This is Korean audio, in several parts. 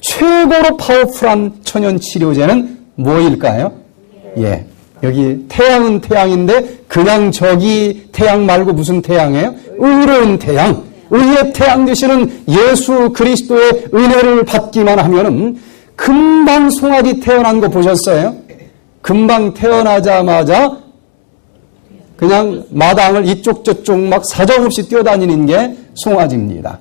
최고로 파워풀한 천연 치료제는 뭐일까요? 예. 여기 태양은 태양인데 그냥 저기 태양 말고 무슨 태양이에요? 의로운 태양. 의의 태양 되시는 예수 그리스도의 은혜를 받기만 하면은 금방 송아지 태어난 거 보셨어요? 금방 태어나자마자 그냥 마당을 이쪽 저쪽 막 사정없이 뛰어다니는 게 송아지입니다.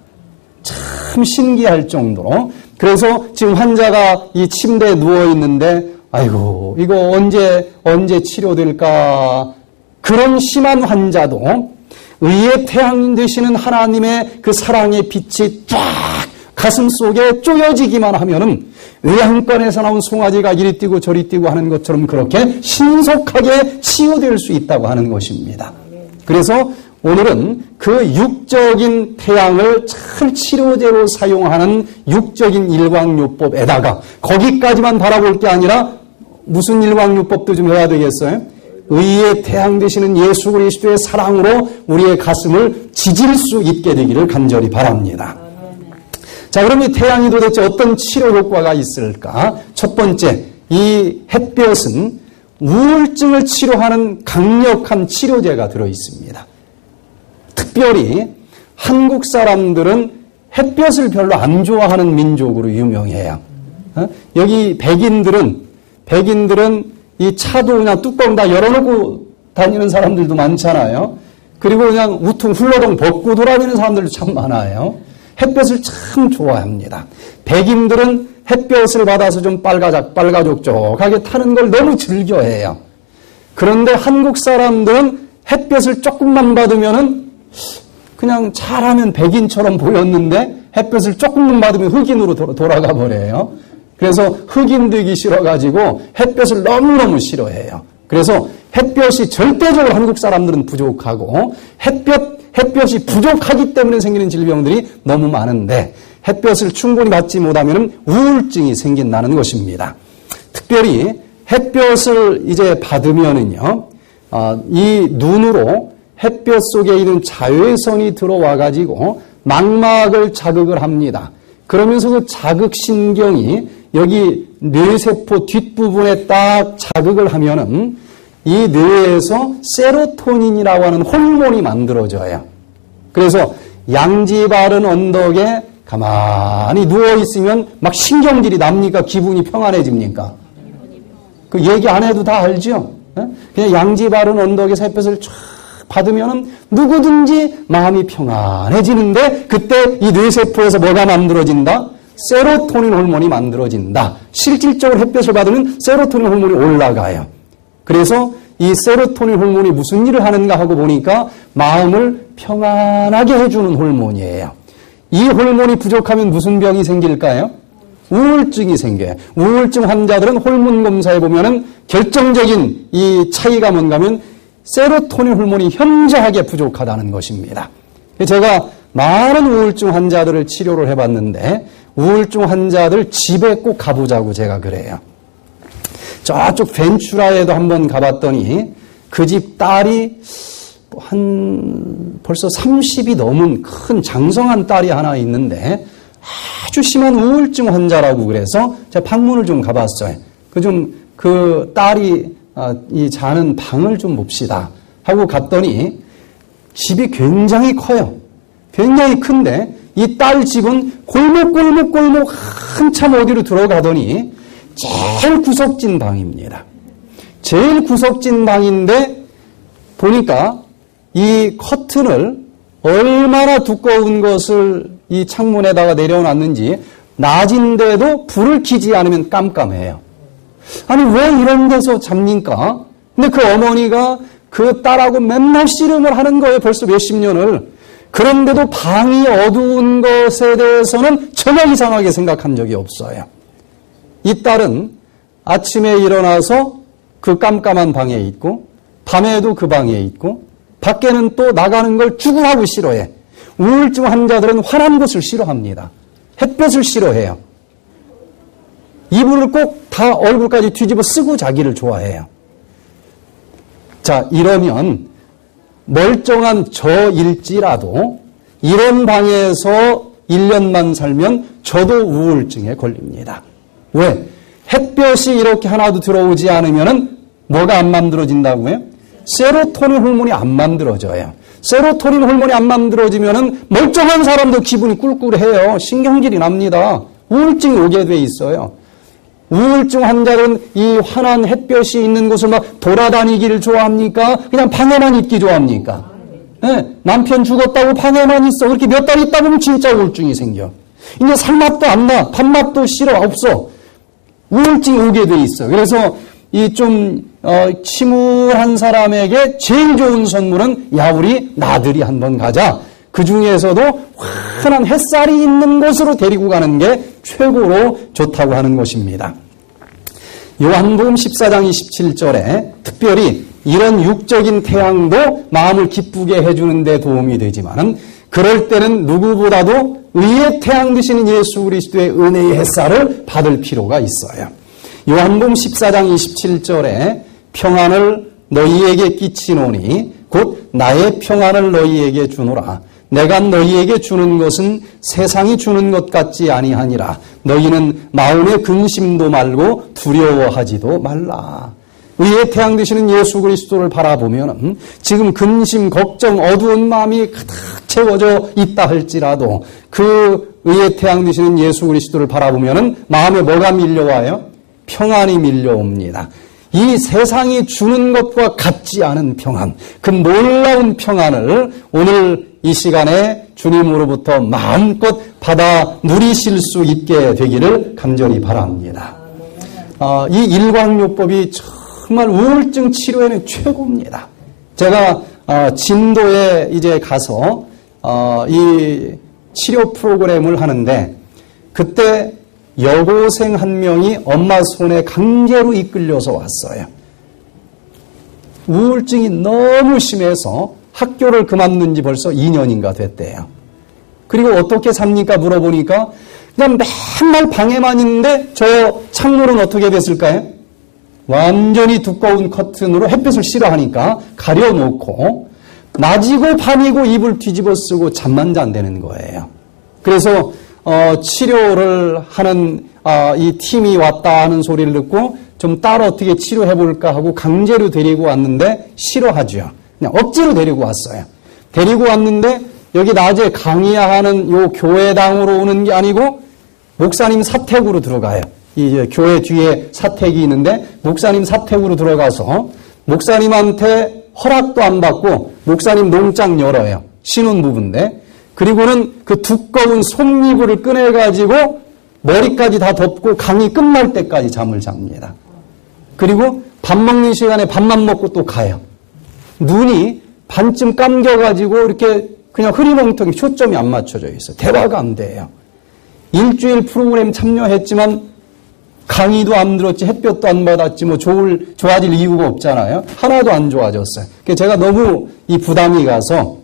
참 신기할 정도로. 그래서 지금 환자가 이 침대에 누워 있는데 아이고 이거 언제 치료될까. 그런 심한 환자도 의의 태양 되시는 하나님의 그 사랑의 빛이 쫙 가슴 속에 쪼여지기만 하면은 의학관에서 나온 송아지가 이리 뛰고 저리 뛰고 하는 것처럼 그렇게 신속하게 치유될 수 있다고 하는 것입니다. 그래서 오늘은 그 육적인 태양을 잘 치료제로 사용하는 육적인 일광요법에다가 거기까지만 바라볼 게 아니라 무슨 일광요법도 좀 해야 되겠어요? 의의 태양 되시는 예수 그리스도의 사랑으로 우리의 가슴을 지질 수 있게 되기를 간절히 바랍니다. 자, 그럼 이 태양이 도대체 어떤 치료 효과가 있을까? 첫 번째, 이 햇볕은 우울증을 치료하는 강력한 치료제가 들어있습니다. 특별히 한국 사람들은 햇볕을 별로 안 좋아하는 민족으로 유명해요. 여기 백인들은 이 차도 그냥 뚜껑 다 열어놓고 다니는 사람들도 많잖아요. 그리고 그냥 우퉁 훌러덩 벗고 돌아다니는 사람들도 참 많아요. 햇볕을 참 좋아합니다. 백인들은 햇볕을 받아서 좀 빨가족족하게 타는 걸 너무 즐겨해요. 그런데 한국 사람들은 햇볕을 조금만 받으면은 그냥 잘하면 백인처럼 보였는데 햇볕을 조금만 받으면 흑인으로 돌아가 버려요. 그래서 흑인 되기 싫어가지고 햇볕을 너무너무 싫어해요. 그래서 햇볕이 절대적으로 한국 사람들은 부족하고 햇볕이 부족하기 때문에 생기는 질병들이 너무 많은데 햇볕을 충분히 받지 못하면 우울증이 생긴다는 것입니다. 특별히 햇볕을 이제 받으면은요, 이 눈으로 햇볕 속에 있는 자외선이 들어와 가지고 망막을 자극을 합니다. 그러면서 그 자극신경이 여기 뇌세포 뒷부분에 딱 자극을 하면은 이 뇌에서 세로토닌이라고 하는 호르몬이 만들어져요. 그래서 양지 바른 언덕에 가만히 누워있으면 막 신경질이 납니까? 기분이 평안해집니까? 그 얘기 안 해도 다 알죠? 그냥 양지 바른 언덕에서 햇볕을 쫙 받으면은 누구든지 마음이 평안해지는데 그때 이 뇌세포에서 뭐가 만들어진다? 세로토닌 호르몬이 만들어진다. 실질적으로 햇볕을 받으면 세로토닌 호르몬이 올라가요. 그래서 이 세로토닌 호르몬이 무슨 일을 하는가 하고 보니까 마음을 평안하게 해주는 호르몬이에요. 이 호르몬이 부족하면 무슨 병이 생길까요? 우울증이 생겨요. 우울증 환자들은 호르몬 검사해 보면은 결정적인 이 차이가 뭔가 하면 세로토닌 호르몬이 현저하게 부족하다는 것입니다. 제가 많은 우울증 환자들을 치료를 해봤는데 우울증 환자들 집에 꼭 가보자고 제가 그래요. 저쪽 벤츄라에도 한번 가봤더니 그 집 딸이 벌써 30이 넘은 큰 장성한 딸이 하나 있는데 아주 심한 우울증 환자라고 그래서 제가 방문을 좀 가봤어요. 그 딸이 이 자는 방을 좀 봅시다 하고 갔더니 집이 굉장히 커요. 굉장히 큰데 이 딸 집은 골목 한참 어디로 들어가더니 제일 구석진 방입니다. 제일 구석진 방인데 보니까 이 커튼을 얼마나 두꺼운 것을 이 창문에다가 내려놨는지 낮인데도 불을 켜지 않으면 깜깜해요. 아니 왜 이런 데서 잡니까? 근데 그 어머니가 그 딸하고 맨날 씨름을 하는 거예요. 벌써 몇십 년을. 그런데도 방이 어두운 것에 대해서는 전혀 이상하게 생각한 적이 없어요. 이 딸은 아침에 일어나서 그 깜깜한 방에 있고 밤에도 그 방에 있고 밖에는 또 나가는 걸 죽으라고 싫어해. 우울증 환자들은 환한 곳을 싫어합니다. 햇볕을 싫어해요. 이불을 꼭 다 얼굴까지 뒤집어 쓰고 자기를 좋아해요. 자, 이러면 멀쩡한 저일지라도 이런 방에서 1년만 살면 저도 우울증에 걸립니다. 왜? 햇볕이 이렇게 하나도 들어오지 않으면은 뭐가 안 만들어진다고요? 세로토닌 호르몬이 안 만들어져요. 세로토닌 호르몬이 안 만들어지면은 멀쩡한 사람도 기분이 꿀꿀해요. 신경질이 납니다. 우울증이 오게 돼 있어요. 우울증 환자는 이 환한 햇볕이 있는 곳을 막 돌아다니기를 좋아합니까? 그냥 방에만 있기 좋아합니까? 네, 남편 죽었다고 방에만 있어. 그렇게 몇 달 있다 보면 진짜 우울증이 생겨. 이제 살맛도 안 나. 밥맛도 싫어. 없어. 우울증이 오게 돼 있어. 그래서 이 좀 침울한 사람에게 제일 좋은 선물은 야 우리 나들이 한번 가자. 그 중에서도 환한 햇살이 있는 곳으로 데리고 가는 게 최고로 좋다고 하는 것입니다. 요한복음 14장 27절에 특별히 이런 육적인 태양도 마음을 기쁘게 해주는 데 도움이 되지만 그럴 때는 누구보다도 의의 태양 되시는 예수 그리스도의 은혜의 햇살을 받을 필요가 있어요. 요한복음 14장 27절에 평안을 너희에게 끼치노니 곧 나의 평안을 너희에게 주노라. 내가 너희에게 주는 것은 세상이 주는 것 같지 아니하니라. 너희는 마음의 근심도 말고 두려워하지도 말라. 의의 태양 되시는 예수 그리스도를 바라보면 지금 근심, 걱정, 어두운 마음이 가득 채워져 있다 할지라도 그 의의 태양 되시는 예수 그리스도를 바라보면 마음에 뭐가 밀려와요? 평안이 밀려옵니다. 이 세상이 주는 것과 같지 않은 평안, 그 놀라운 평안을 오늘 이 시간에 주님으로부터 마음껏 받아 누리실 수 있게 되기를 간절히 바랍니다. 이 일광요법이 정말 우울증 치료에는 최고입니다. 제가 진도에 이제 가서 이 치료 프로그램을 하는데 그때 여고생 한 명이 엄마 손에 강제로 이끌려서 왔어요. 우울증이 너무 심해서 학교를 그만둔 지 벌써 2년인가 됐대요. 그리고 어떻게 삽니까? 물어보니까 그냥 맨날 방에만 있는데 저 창문은 어떻게 됐을까요? 완전히 두꺼운 커튼으로 햇볕을 싫어하니까 가려놓고 낮이고 밤이고 이불 뒤집어 쓰고 잠만 잔다는 거예요. 그래서 치료를 하는 이 팀이 왔다 하는 소리를 듣고 좀 딸 어떻게 치료해볼까 하고 강제로 데리고 왔는데 싫어하죠. 그냥 억지로 데리고 왔어요. 데리고 왔는데 여기 낮에 강의하는 요 교회당으로 오는 게 아니고 목사님 사택으로 들어가요. 이 교회 뒤에 사택이 있는데 목사님 사택으로 들어가서 목사님한테 허락도 안 받고 목사님 농장 열어요. 신혼부부인데. 그리고는 그 두꺼운 솜이불을 꺼내가지고 머리까지 다 덮고 강의 끝날 때까지 잠을 잡니다. 그리고 밥 먹는 시간에 밥만 먹고 또 가요. 눈이 반쯤 감겨가지고 이렇게 그냥 흐리멍텅이 초점이 안 맞춰져 있어요. 대화가 안 돼요. 일주일 프로그램 참여했지만 강의도 안 들었지 햇볕도 안 받았지 뭐 좋아질 이유가 없잖아요. 하나도 안 좋아졌어요. 그래서 제가 너무 이 부담이 가서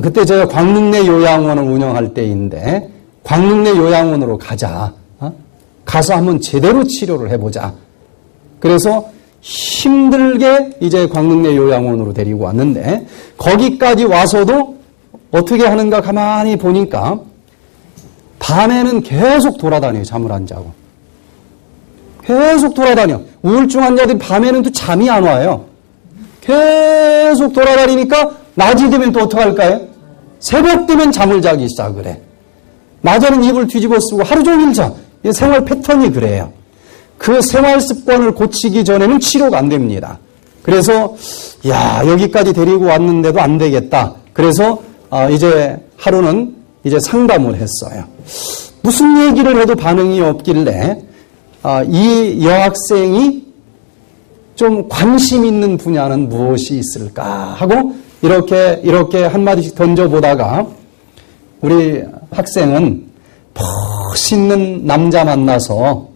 그때 제가 광릉내 요양원을 운영할 때인데 광릉내 요양원으로 가자. 가서 한번 제대로 치료를 해보자. 그래서 힘들게 이제 광릉내 요양원으로 데리고 왔는데 거기까지 와서도 어떻게 하는가 가만히 보니까 밤에는 계속 돌아다녀요. 잠을 안 자고. 계속 돌아다녀. 우울증 환자들이 밤에는 또 잠이 안 와요. 계속 돌아다니니까 낮이 되면 또 어떡할까요? 새벽 되면 잠을 자기 시작을 해. 낮에는 이불 뒤집어 쓰고 하루 종일 자. 생활 패턴이 그래요. 그 생활 습관을 고치기 전에는 치료가 안 됩니다. 그래서 여기까지 데리고 왔는데도 안 되겠다. 그래서 이제 하루는 이제 상담을 했어요. 무슨 얘기를 해도 반응이 없길래 이 여학생이 좀 관심 있는 분야는 무엇이 있을까 하고 이렇게 한마디씩 던져보다가 우리 학생은 멋있는 남자 만나서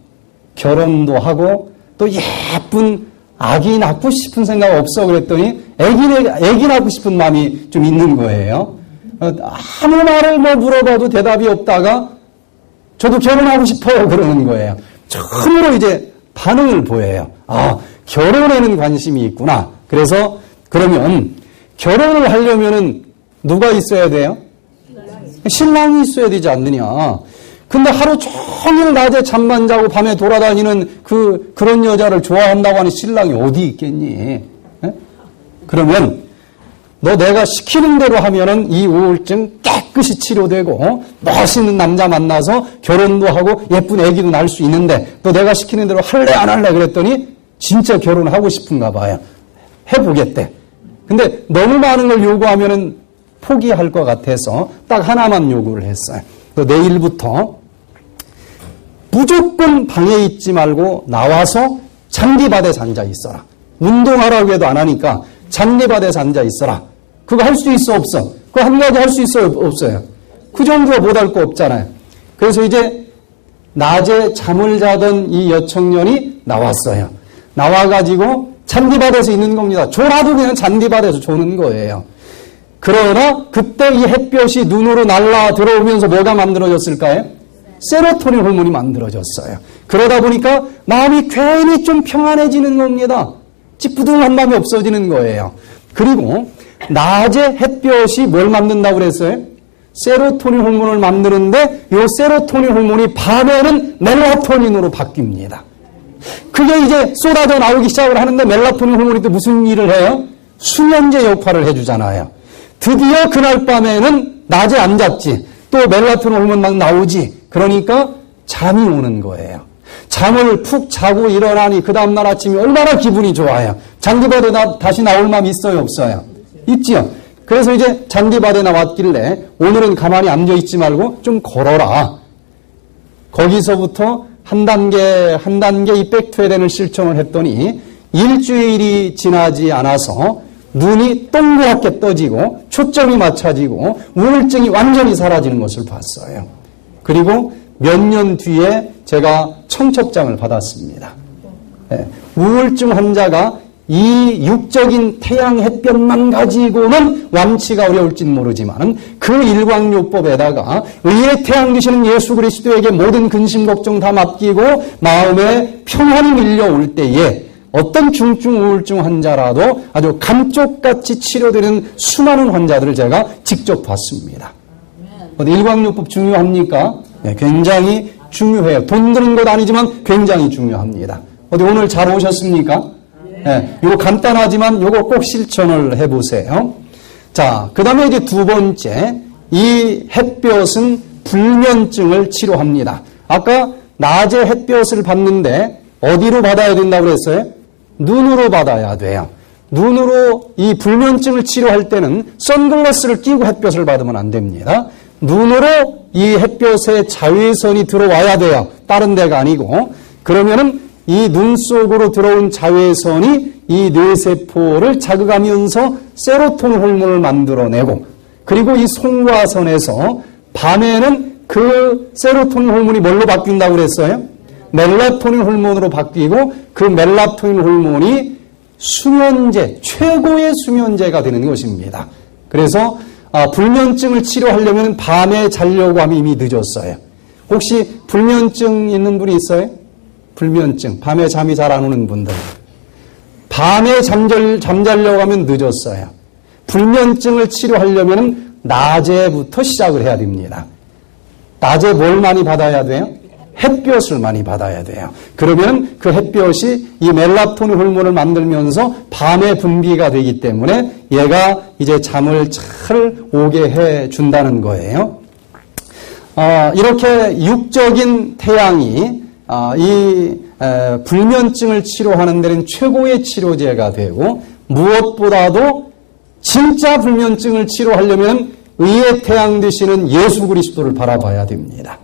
결혼도 하고 또 예쁜 아기 낳고 싶은 생각 없어 그랬더니 애기 낳고 싶은 마음이 좀 있는 거예요. 아무 말을 물어봐도 대답이 없다가 저도 결혼하고 싶어요 그러는 거예요. 처음으로 이제 반응을 보여요. 결혼에는 관심이 있구나. 그래서 그러면 결혼을 하려면은 누가 있어야 돼요? 신랑이 있어야 되지 않느냐. 근데 하루 종일 낮에 잠만 자고 밤에 돌아다니는 그런 여자를 좋아한다고 하는 신랑이 어디 있겠니? 에? 그러면 너 내가 시키는 대로 하면은 이 우울증 깨끗이 치료되고 멋있는 남자 만나서 결혼도 하고 예쁜 아기도 낳을 수 있는데 너 내가 시키는 대로 할래 안 할래 그랬더니 진짜 결혼하고 싶은가 봐요. 해보겠대. 근데 너무 많은 걸 요구하면은 포기할 것 같아서 딱 하나만 요구를 했어요. 너 내일부터 무조건 방에 있지 말고 나와서 잔디밭에 앉아 있어라. 운동하라고 해도 안 하니까 잔디밭에 앉아 있어라. 그거 할 수 있어 없어? 그거 한 가지 할 수 있어요 없어요? 그 정도가 못할 거 없잖아요. 그래서 이제 낮에 잠을 자던 이 여청년이 나왔어요. 나와가지고 잔디밭에서 있는 겁니다. 졸아도 그냥 잔디밭에서 조는 거예요. 그러나 그때 이 햇볕이 눈으로 날라 들어오면서 뭐가 만들어졌을까요? 세로토닌 호르몬이 만들어졌어요. 그러다 보니까 마음이 괜히 좀 평안해지는 겁니다. 찌뿌둥한 마음이 없어지는 거예요. 그리고 낮에 햇볕이 뭘 만든다고 그랬어요? 세로토닌 호르몬을 만드는데 이 세로토닌 호르몬이 밤에는 멜라토닌으로 바뀝니다. 그게 이제 쏟아져 나오기 시작을 하는데 멜라토닌 호르몬이 또 무슨 일을 해요? 수면제 역할을 해주잖아요. 드디어 그날 밤에는 낮에 안 잤지. 또 멜라토닌 호르몬 막 나오지. 그러니까 잠이 오는 거예요. 잠을 푹 자고 일어나니 그 다음날 아침에 얼마나 기분이 좋아요. 잔디밭에 다시 나올 마음이 있어요 없어요? 있지요. 그래서 이제 잔디밭에 나왔길래 오늘은 가만히 앉아있지 말고 좀 걸어라. 거기서부터 한 단계 이 백투에덴을 실천을 했더니 일주일이 지나지 않아서 눈이 동그랗게 떠지고 초점이 맞춰지고 우울증이 완전히 사라지는 것을 봤어요. 그리고 몇 년 뒤에 제가 청첩장을 받았습니다. 네, 우울증 환자가 이 육적인 태양 햇볕만 가지고는 완치가 어려울지는 모르지만 그 일광요법에다가 의의 태양 되시는 예수 그리스도에게 모든 근심 걱정 다 맡기고 마음에 평안이 밀려올 때에 어떤 중증 우울증 환자라도 아주 감쪽같이 치료되는 수많은 환자들을 제가 직접 봤습니다. 일광요법 중요합니까? 네, 굉장히 중요해요. 돈 드는 것 아니지만 굉장히 중요합니다. 어디 오늘 잘 오셨습니까? 네, 이거 간단하지만 이거 꼭 실천을 해보세요. 자, 그 다음에 이제 두 번째, 이 햇볕은 불면증을 치료합니다. 아까 낮에 햇볕을 받는데 어디로 받아야 된다고 그랬어요? 눈으로 받아야 돼요. 눈으로 이 불면증을 치료할 때는 선글라스를 끼고 햇볕을 받으면 안 됩니다. 눈으로 이 햇볕의 자외선이 들어와야 돼요. 다른 데가 아니고. 그러면은 이 눈 속으로 들어온 자외선이 이 뇌세포를 자극하면서 세로토닌 호르몬을 만들어내고, 그리고 이 송과선에서 밤에는 그 세로토닌 호르몬이 뭘로 바뀐다고 그랬어요? 멜라토닌 호르몬으로 바뀌고, 그 멜라토닌 호르몬이 수면제, 최고의 수면제가 되는 것입니다. 그래서 불면증을 치료하려면 밤에 자려고 하면 이미 늦었어요. 혹시 불면증 있는 분이 있어요? 불면증, 밤에 잠이 잘 안 오는 분들. 밤에 잠자려고 하면 늦었어요. 불면증을 치료하려면 낮에부터 시작을 해야 됩니다. 낮에 뭘 많이 받아야 돼요? 햇볕을 많이 받아야 돼요. 그러면 그 햇볕이 이 멜라토닌 호르몬을 만들면서 밤에 분비가 되기 때문에 얘가 이제 잠을 잘 오게 해준다는 거예요. 이렇게 육적인 태양이 이 불면증을 치료하는 데는 최고의 치료제가 되고, 무엇보다도 진짜 불면증을 치료하려면 의의 태양 되시는 예수 그리스도를 바라봐야 됩니다.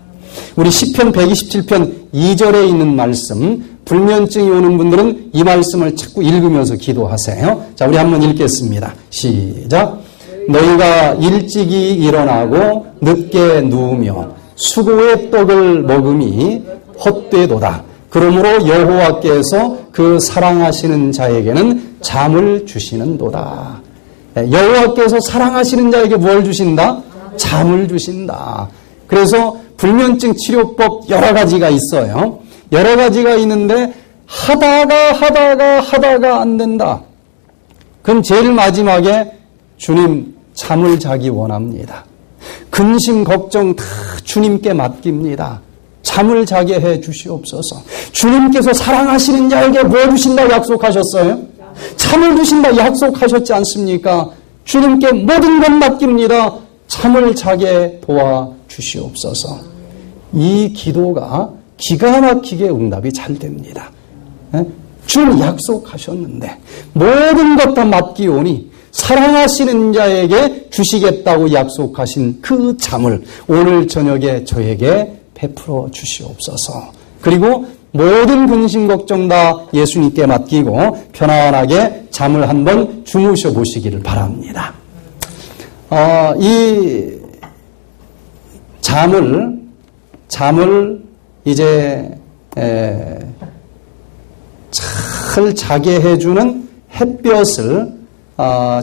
우리 시편 127편 2절에 있는 말씀, 불면증이 오는 분들은 이 말씀을 자꾸 읽으면서 기도하세요. 자, 우리 한번 읽겠습니다. 시작. 너희가 일찍이 일어나고 늦게 누우며 수고의 떡을 먹음이 헛되도다. 그러므로 여호와께서 그 사랑하시는 자에게는 잠을 주시는도다. 여호와께서 사랑하시는 자에게 뭘 주신다? 잠을 주신다. 그래서 불면증 치료법 여러 가지가 있어요. 여러 가지가 있는데 하다가 안 된다. 그럼 제일 마지막에 주님 잠을 자기 원합니다. 근심 걱정 다 주님께 맡깁니다. 잠을 자게 해 주시옵소서. 주님께서 사랑하시는 자에게 뭐 주신다 약속하셨어요? 잠을 주신다 약속하셨지 않습니까? 주님께 모든 것 맡깁니다. 잠을 자게 도와 주시옵소서. 이 기도가 기가 막히게 응답이 잘 됩니다. 주님 약속하셨는데 모든 것 다 맡기오니 사랑하시는 자에게 주시겠다고 약속하신 그 잠을 오늘 저녁에 저에게 베풀어 주시옵소서. 그리고 모든 근심 걱정 다 예수님께 맡기고 편안하게 잠을 한번 주무셔 보시기를 바랍니다. 이 잠을 이제 잘 자게 해주는 햇볕을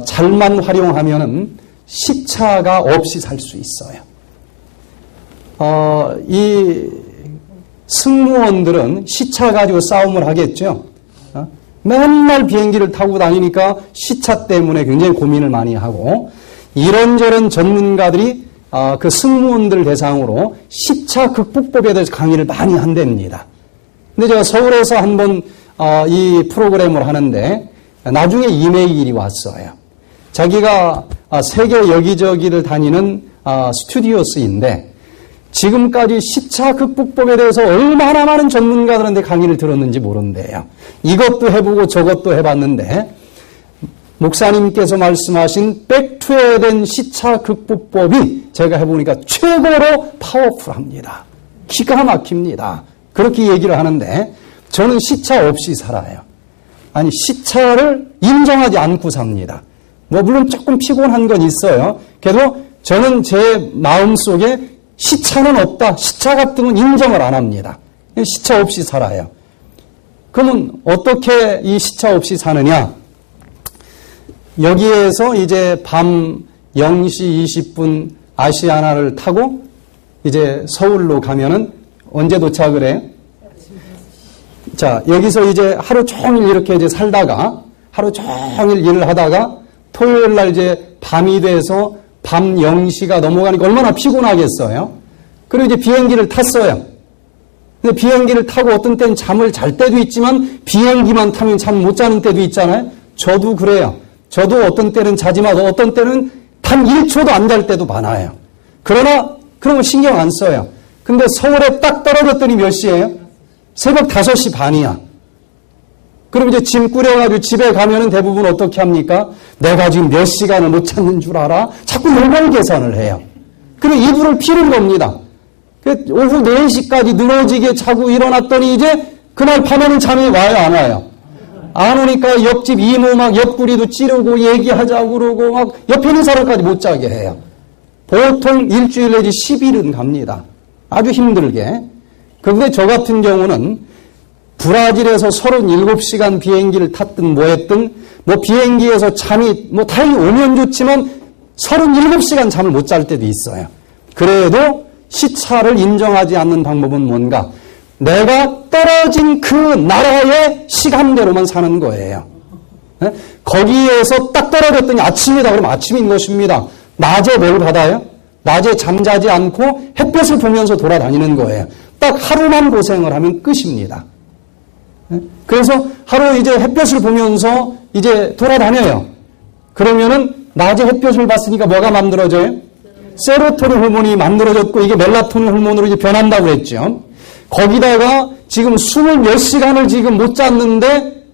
잘만 활용하면은 시차가 없이 살 수 있어요. 이 승무원들은 시차 가지고 싸움을 하겠죠. 맨날 비행기를 타고 다니니까 시차 때문에 굉장히 고민을 많이 하고 이런저런 전문가들이 그 승무원들 대상으로 시차 극복법에 대해서 강의를 많이 한답니다. 근데 제가 서울에서 한번 이 프로그램을 하는데 나중에 이메일이 왔어요. 자기가 세계 여기저기를 다니는 스튜디오스인데 지금까지 시차 극복법에 대해서 얼마나 많은 전문가들한테 강의를 들었는지 모른대요. 이것도 해보고 저것도 해봤는데 목사님께서 말씀하신 백투에덴 시차 극복법이 제가 해보니까 최고로 파워풀합니다. 기가 막힙니다. 그렇게 얘기를 하는데 저는 시차 없이 살아요. 아니 시차를 인정하지 않고 삽니다. 물론 조금 피곤한 건 있어요. 그래도 저는 제 마음속에 시차는 없다. 시차 같은 건 인정을 안 합니다. 시차 없이 살아요. 그러면 어떻게 이 시차 없이 사느냐? 여기에서 이제 밤 0시 20분 아시아나를 타고 이제 서울로 가면은 언제 도착을 해요? 자, 여기서 이제 하루 종일 이렇게 이제 살다가 하루 종일 일을 하다가 토요일 날 이제 밤이 돼서 밤 0시가 넘어가니까 얼마나 피곤하겠어요. 그리고 이제 비행기를 탔어요. 근데 비행기를 타고 어떤 때는 잠을 잘 때도 있지만 비행기만 타면 잠 못 자는 때도 있잖아요. 저도 그래요. 저도 어떤 때는 자지만 어떤 때는 단 1초도 안 잘 때도 많아요. 그러나 그런 거 신경 안 써요. 근데 서울에 딱 떨어졌더니 몇 시예요? 새벽 5시 반이야. 그럼 이제 짐 꾸려가지고 집에 가면은 대부분 어떻게 합니까? 내가 지금 몇 시간을 못 찾는 줄 알아? 자꾸 노멀 계산을 해요. 그리고 이불을 피는 겁니다. 오후 4시까지 늘어지게 자고 일어났더니 이제 그날 밤에는 잠이 와요, 안 와요? 안 오니까 옆집 이모 막 옆구리도 찌르고 얘기하자고 그러고 막 옆에 있는 사람까지 못 자게 해요. 보통 일주일 내지 10일은 갑니다. 아주 힘들게. 그런데 저 같은 경우는 브라질에서 37시간 비행기를 탔든 뭐 했든 비행기에서 잠이 다행히 오면 좋지만 37시간 잠을 못 잘 때도 있어요. 그래도 시차를 인정하지 않는 방법은 뭔가? 내가 떨어진 그 나라의 시간대로만 사는 거예요. 거기에서 딱 떨어졌더니 아침이다 그러면 아침인 것입니다. 낮에 뭘 받아요? 낮에 잠자지 않고 햇볕을 보면서 돌아다니는 거예요. 딱 하루만 고생을 하면 끝입니다. 그래서 하루 이제 햇볕을 보면서 이제 돌아다녀요. 그러면은 낮에 햇볕을 봤으니까 뭐가 만들어져요? 세로토닌 호르몬이 만들어졌고 이게 멜라토닌 호르몬으로 이제 변한다고 그랬죠. 거기다가 지금 20몇 시간을 지금 못 잤는데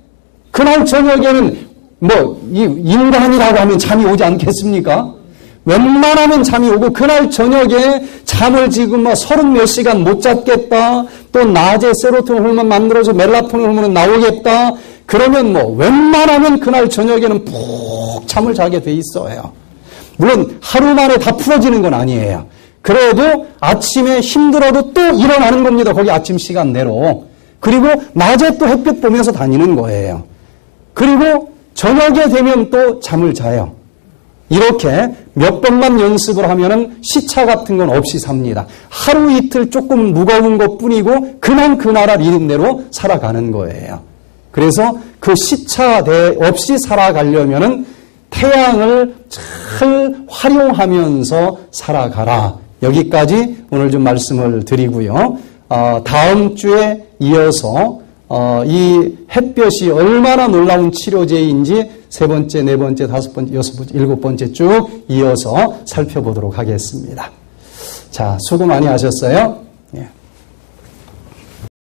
그날 저녁에는 인간이라고 하면 잠이 오지 않겠습니까? 웬만하면 잠이 오고 그날 저녁에 잠을 지금 30몇 시간 못 잤겠다. 또 낮에 세로토닌 호르몬 만들어서 멜라토닌 호르몬은 나오겠다. 그러면 웬만하면 그날 저녁에는 푹 잠을 자게 돼 있어요. 물론 하루 만에 다 풀어지는 건 아니에요. 그래도 아침에 힘들어도 또 일어나는 겁니다. 거기 아침 시간 내로. 그리고 낮에 또 햇볕 보면서 다니는 거예요. 그리고 저녁에 되면 또 잠을 자요. 이렇게 몇 번만 연습을 하면은 시차 같은 건 없이 삽니다. 하루 이틀 조금 무거운 것 뿐이고 그만 그 나라 리듬대로 살아가는 거예요. 그래서 그 시차 없이 살아가려면은 태양을 잘 활용하면서 살아가라. 여기까지 오늘 좀 말씀을 드리고요. 다음 주에 이어서 이 햇볕이 얼마나 놀라운 치료제인지 세 번째, 네 번째, 다섯 번째, 여섯 번째, 일곱 번째 쭉 이어서 살펴보도록 하겠습니다. 자, 수고 많이 하셨어요.